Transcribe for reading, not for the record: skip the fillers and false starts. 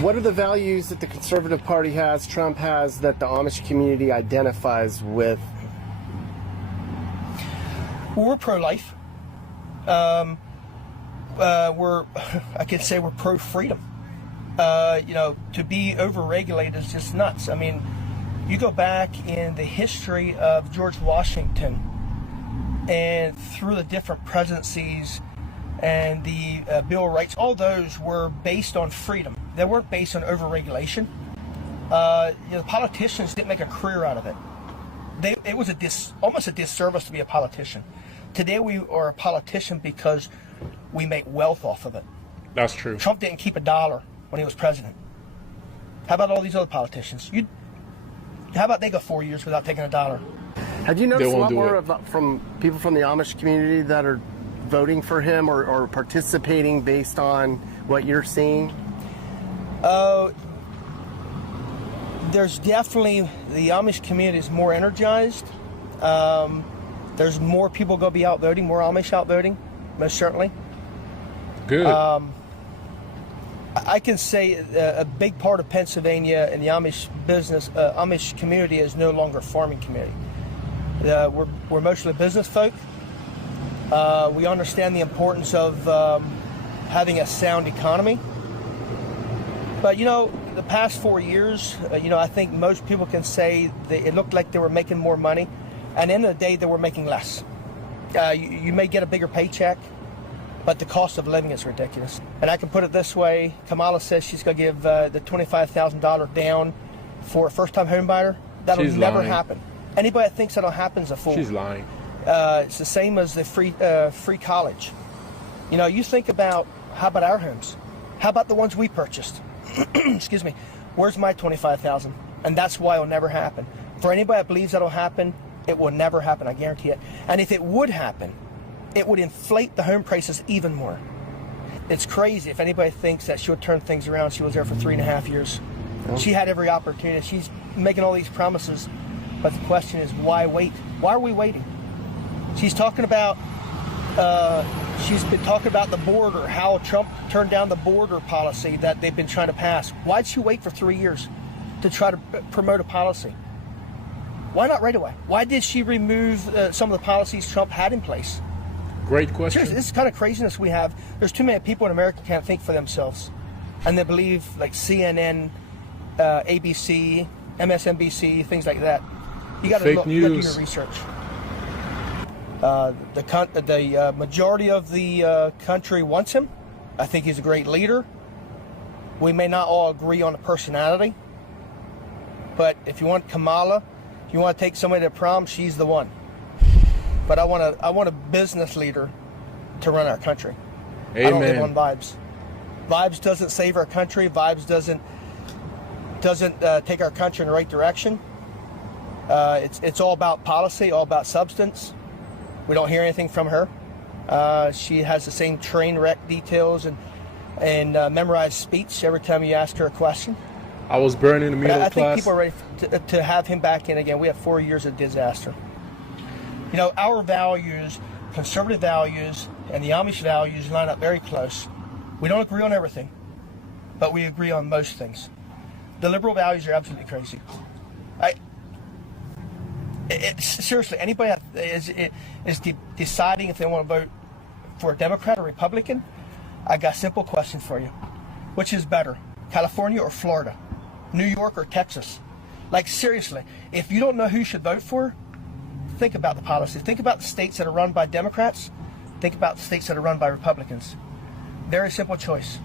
What are the values that the Conservative Party has, Trump has, that the Amish community identifies with? Well, we're pro-life. I could say we're pro-freedom. To be overregulated is just nuts. I mean, you go back in the history of George Washington and through the different presidencies and the Bill of Rights, all those were based on freedom. They weren't based on overregulation. The politicians didn't make a career out of it. It was almost a disservice to be a politician. Today we are a politician because we make wealth off of it. That's true. Trump didn't keep a dollar when he was president. How about all these other politicians? How about they go 4 years without taking a dollar? Have you noticed a lot more from people from the Amish community that are voting for him or participating based on what you're seeing? There's definitely, the Amish community is more energized. There's more people going to be out voting, more Amish out voting, most certainly. Good. I can say a big part of Pennsylvania and the Amish community is no longer a farming community. We're mostly business folk. We understand the importance of having a sound economy. But the past 4 years, I think most people can say that it looked like they were making more money, and at the end of the day, they were making less. You may get a bigger paycheck, but the cost of living is ridiculous. And I can put it this way: Kamala says she's going to give the $25,000 down for a first-time home buyer. That'll never happen. Anybody that thinks that'll happen is a fool. She's lying. It's the same as the free college. You think about, how about our homes? How about the ones we purchased? Excuse me. Where's my $25,000? And that's why it'll never happen. For anybody that believes that'll happen, it will never happen. I guarantee it. And if it would happen, it would inflate the home prices even more. It's crazy. If anybody thinks that she'll turn things around, she was there for 3.5 years. Oh. She had every opportunity. She's making all these promises, but the question is, why wait? Why are we waiting? She's talking about. She's been talking about the border, how Trump turned down the border policy that they've been trying to pass. Why'd she wait for 3 years to try to promote a policy? Why not right away? Why did she remove some of the policies Trump had in place? Great question. Seriously, this is the kind of craziness we have. There's too many people in America who can't think for themselves. And they believe like CNN, ABC, MSNBC, things like that. You got to do your research. The majority of the country wants him. I think he's a great leader. We may not all agree on the personality, but if you want Kamala, if you want to take somebody to prom, she's the one. But I want a business leader to run our country. Amen. I don't live on vibes. Vibes doesn't save our country. Vibes doesn't take our country in the right direction. It's all about policy, all about substance. We don't hear anything from her. She has the same train wreck details and memorized speech every time you ask her a question. I was burning the middle class. I think people are ready to have him back in again. We have 4 years of disaster. Our values, conservative values, and the Amish values line up very close. We don't agree on everything, but we agree on most things. The liberal values are absolutely crazy. Seriously, anybody that is deciding if they want to vote for a Democrat or Republican, I got a simple question for you. Which is better, California or Florida? New York or Texas? Like, seriously, if you don't know who you should vote for, think about the policy. Think about the states that are run by Democrats. Think about the states that are run by Republicans. Very simple choice.